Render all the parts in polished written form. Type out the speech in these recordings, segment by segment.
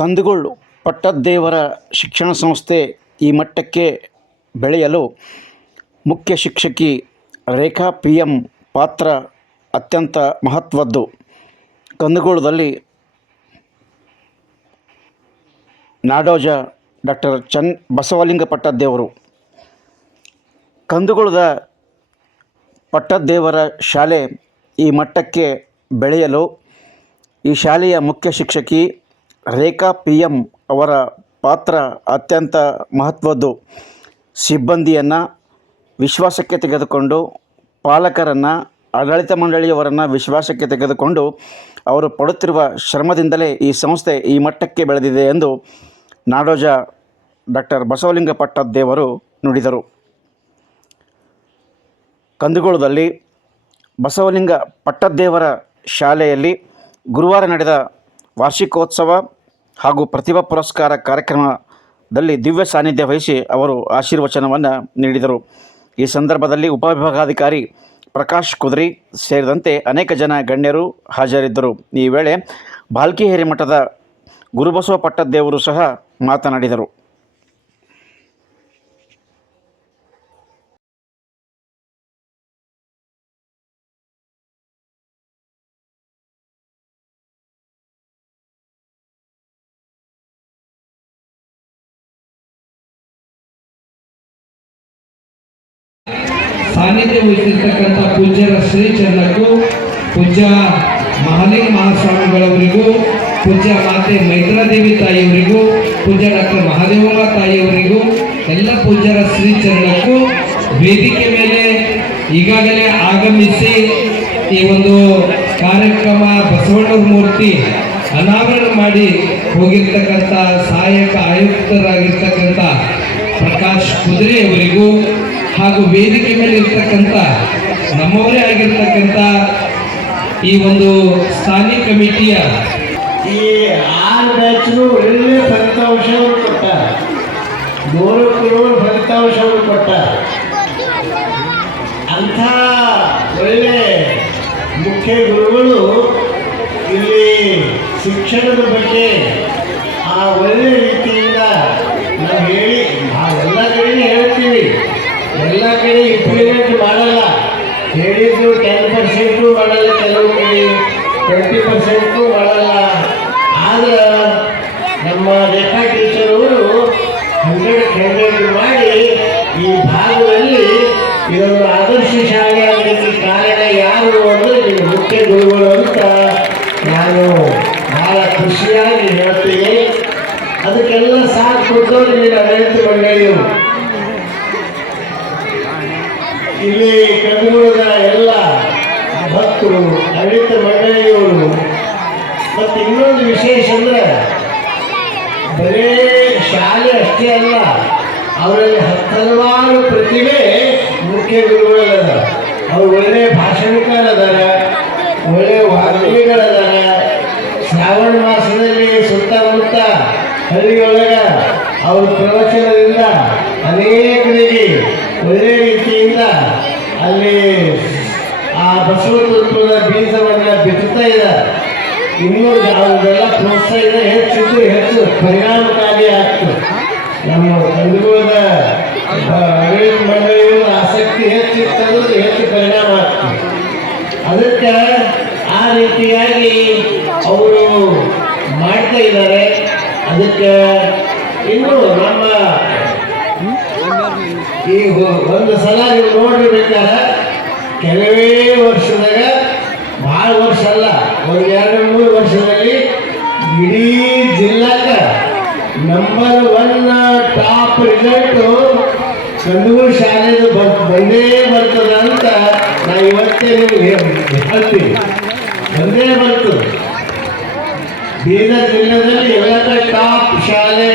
ಕಂದಗೂಳು ಪಟ್ಟದೇವರ ಶಿಕ್ಷಣ ಸಂಸ್ಥೆ ಈ ಮಟ್ಟಕ್ಕೆ ಬೆಳೆಯಲು ಮುಖ್ಯ ಶಿಕ್ಷಕಿ ರೇಖಾ PM ಪಾತ್ರ ಅತ್ಯಂತ ಮಹತ್ವದ್ದು. ಕಂದಗೂಳದಲ್ಲಿ ನಾಡೋಜ ಡಾಕ್ಟರ್ ಬಸವಲಿಂಗ ಪಟ್ಟದೇವರು ಕಂದಗೂಳದ ಪಟ್ಟದೇವರ ಶಾಲೆ ಈ ಮಟ್ಟಕ್ಕೆ ಬೆಳೆಯಲು ಈ ಶಾಲೆಯ ಮುಖ್ಯ ಶಿಕ್ಷಕಿ ರೇಖಾ PM ಅವರ ಪಾತ್ರ ಅತ್ಯಂತ ಮಹತ್ವದ್ದು. ಸಿಬ್ಬಂದಿಯನ್ನು ವಿಶ್ವಾಸಕ್ಕೆ ತೆಗೆದುಕೊಂಡು, ಪಾಲಕರನ್ನು, ಆಡಳಿತ ಮಂಡಳಿಯವರನ್ನು ವಿಶ್ವಾಸಕ್ಕೆ ತೆಗೆದುಕೊಂಡು ಅವರು ಪಡುತ್ತಿರುವ ಶ್ರಮದಿಂದಲೇ ಈ ಸಂಸ್ಥೆ ಈ ಮಟ್ಟಕ್ಕೆ ಬೆಳೆದಿದೆ ಎಂದು ನಾಡೋಜ ಡಾಕ್ಟರ್ ಬಸವಲಿಂಗ ಪಟ್ಟದೇವರು ನುಡಿದರು. ಕಂದಗೂಳದಲ್ಲಿ ಬಸವಲಿಂಗ ಪಟ್ಟದೇವರ ಶಾಲೆಯಲ್ಲಿ ಗುರುವಾರ ನಡೆದ ವಾರ್ಷಿಕೋತ್ಸವ ಹಾಗೂ ಪ್ರತಿಭಾ ಪುರಸ್ಕಾರ ಕಾರ್ಯಕ್ರಮದಲ್ಲಿ ದಿವ್ಯ ಸಾನ್ನಿಧ್ಯ ವಹಿಸಿ ಅವರು ಆಶೀರ್ವಚನವನ್ನು ನೀಡಿದರು. ಈ ಸಂದರ್ಭದಲ್ಲಿ ಉಪವಿಭಾಗಾಧಿಕಾರಿ ಪ್ರಕಾಶ್ ಕುದ್ರಿ ಸೇರಿದಂತೆ ಅನೇಕ ಜನ ಗಣ್ಯರು ಹಾಜರಿದ್ದರು. ಈ ವೇಳೆ ಬಾಲ್ಕಿ ಹಿರೇಮಠದ ಗುರುಬಸವ ಪಟ್ಟದೇವರು ಸಹ ಮಾತನಾಡಿದರು. ಸಾನ್ನಿಧ್ಯ ವಹಿಸಿರ್ತಕ್ಕಂಥ ಪೂಜ್ಯರ ಶ್ರೀಚರಣಕ್ಕೂ, ಪೂಜ್ಯ ಮಹಾಲಿಂಗ ಮಹಾಸ್ವಾಮಿಗಳವರಿಗೂ, ಪೂಜ್ಯ ಮಾತೆ ಮೈತ್ರಾದೇವಿ ತಾಯಿಯವರಿಗೂ, ಪೂಜ್ಯ ಡಾಕ್ಟರ್ ಮಹಾದೇವಮ್ಮ ತಾಯಿಯವರಿಗೂ, ಎಲ್ಲ ಪೂಜ್ಯರ ಶ್ರೀಚರಣಕ್ಕೂ, ವೇದಿಕೆ ಮೇಲೆ ಈಗಾಗಲೇ ಆಗಮಿಸಿ ಈ ಒಂದು ಕಾರ್ಯಕ್ರಮ ಬಸವಣ್ಣವ್ರ ಮೂರ್ತಿ ಅನಾವರಣ ಮಾಡಿ ಹೋಗಿರ್ತಕ್ಕಂಥ ಸಹಾಯಕ ಆಯುಕ್ತರಾಗಿರ್ತಕ್ಕಂಥ ಪ್ರಕಾಶ್ ಕುದುರೆ ಅವರಿಗೂ ಹಾಗೂ ವೇದಿಕೆ ಮೇಲೆ ಇರ್ತಕ್ಕಂಥ ನಮ್ಮವರೇ ಆಗಿರ್ತಕ್ಕಂಥ ಈ ಒಂದು ಸ್ಥಾನಿಕ ಕಮಿಟಿಯ ಈ 6 ಬ್ಯಾಚ್ನು ಒಳ್ಳೆ ಫಲಿತಾಂಶವನ್ನು ಕೊಟ್ಟಾರ. 100 ಫಲಿತಾಂಶವನ್ನು ಕೊಟ್ಟಾರ. ಅಂಥ ಒಳ್ಳೆ ಮುಖ್ಯ ಗುರುಗಳು ಇಲ್ಲಿ ಶಿಕ್ಷಣದ ಬಗ್ಗೆ ಆ ಒಳ್ಳೆ ರೀತಿಯಿಂದ ನಾವು ಹೇಳಿ ಎಲ್ಲ ಕಡೆ ಹೇಳ್ತೀವಿ, ಎಲ್ಲ ಕಡೆ ಇಂಪ್ಲಿಮೆಂಟ್ ಮಾಡಲ್ಲ. ಹೇಳಿದ್ದು 10% ಮಾಡಲ್ಲ, ಕೆಲವು ಕಡೆ 20% ಮಾಡಲ್ಲ. ಆದ್ರೆ ನಮ್ಮ ರೇಖಾ ಟೀಚರ್ ಅವರು 100 ಮಾಡಿ ಈ ಭಾಗದಲ್ಲಿ ಇದೊಂದು ಆದರ್ಶ ಶಾಲೆ ಆಗಲಿಕ್ಕೆ ಕಾರಣ ಯಾರು ಅಂದರೆ ಮುಖ್ಯ ಗುರುಗಳು ಅಂತ ನಾನು ಬಹಳ ಖುಷಿಯಾಗಿ ಹೇಳ್ತೀನಿ. ಅದಕ್ಕೆಲ್ಲ ಸಾಥ್ ಕೊಟ್ಟವರು ಇಲ್ಲಿ ಆಡಳಿತ ಮಂಡಳಿಯವರು, ಇಲ್ಲಿ ಕಂದಗೂಳದ ಎಲ್ಲ ಭಕ್ತರು, ಆಡಳಿತ ಮಂಡಳಿಯವರು. ಮತ್ತು ಇನ್ನೊಂದು ವಿಶೇಷ ಅಂದ್ರೆ ಬರೇ ಶಾಲೆ ಅಷ್ಟೇ ಅಲ್ಲ, ಅವರಲ್ಲಿ ಹಲವಾರು ಪ್ರತಿಭೆ ಮುಖ್ಯ ಗುರುಗಳದ. ಅವರು ಒಳ್ಳೆ ಭಾಷಣಕಾರದಾರ, ಒಳ್ಳೆ ವಾಗ್ಮಿಗಳದಾರ. ಶ್ರಾವಣ ಮಾಸದಲ್ಲಿ ಸುತ್ತಮುತ್ತ ಹಳ್ಳಿಯೊಳಗ ಅವ್ರ ಪ್ರವಚನದಿಂದ ಅನೇಕರಿಗೆ ಒಳ್ಳೆ ರೀತಿಯಿಂದ ಅಲ್ಲಿ ಆ ಬಸವ ತತ್ವದ ಬೀಜವನ್ನು ಬಿತ್ತುತ್ತಾ ಇದ್ದಾರೆ. ಇನ್ನೂ ಅವರೆಲ್ಲ ಪ್ರೋತ್ಸಾಹ ಹೆಚ್ಚು ಪರಿಣಾಮಕಾರಿ ಆಗ್ತದೆ. ನಮ್ಮ ಕಂದಗೂಳದ ಆಡಳಿತ ಮಂಡಳಿಯು ಆಸಕ್ತಿ ಹೆಚ್ಚಿರ್ತದೆ, ಹೆಚ್ಚು ಪರಿಣಾಮ ಆಗ್ತದೆ. ಅದಕ್ಕೆ ಆ ರೀತಿಯಾಗಿ ಅವರು ಮಾಡ್ತಾ ಇದ್ದಾರೆ. ಅದಕ್ಕೆ ಇನ್ನು ನಮ್ಮ ಈ ಒಂದು ಸಲ ನೀವು ನೋಡಿರ್ಬೇಕಾದ್ರೆ ಕೆಲವೇ ವರ್ಷದಾಗ, ಭಾಳ ವರ್ಷ ಅಲ್ಲ, ಒಂದು 2-3 ವರ್ಷದಲ್ಲಿ ಇಡೀ ಜಿಲ್ಲಾಕ ನಂಬರ್ 1 ಟಾಪ್ ರಿಸಲ್ಟು ಕಂದಗೂಳು ಶಾಲೆದು ಬಂದೇ ಬರ್ತದೆ ಅಂತ ನಾವು ಇವತ್ತೇ ನಿಮ್ಗೆ ಹೇಳ್ತೀವಿ. ಬಂದೇ ಬರ್ತದೆ. ಬೀದರ್ ಜಿಲ್ಲೆಯಲ್ಲಿ ಎಲ್ಲ ಟಾಪ್ ಶಾಲೆ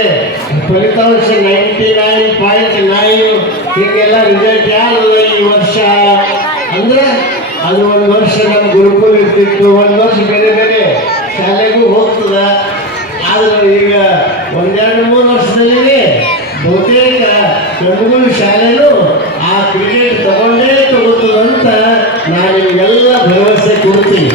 ಫಲಿತಾಂಶ 99.9 ಹೀಗೆಲ್ಲ ರಿಸಲ್ಟ್ ಯಾರು ಈ ವರ್ಷ ಅಂದ್ರೆ ಅದು ಒಂದು ವರ್ಷ ನಮ್ಮ ಗುರುಕುಲ ಇರ್ತಿತ್ತು, ಒಂದು ವರ್ಷ ಬೇರೆ ಬೇರೆ ಶಾಲೆಗೂ ಹೋಗ್ತದ. ಆದ್ರೆ ಈಗ 1-2-3 ವರ್ಷದಲ್ಲಿ ಬಹುತೇಕ ಕಂದಗೂಳು ಶಾಲೆನೂ ಆ ಕ್ರಿಕೆಟ್ ತಗೊಂಡೇ ತಗೋತದಂತ ನಾನು ನಿಮಗೆಲ್ಲ ಭರವಸೆ ಕೊಡ್ತೀನಿ.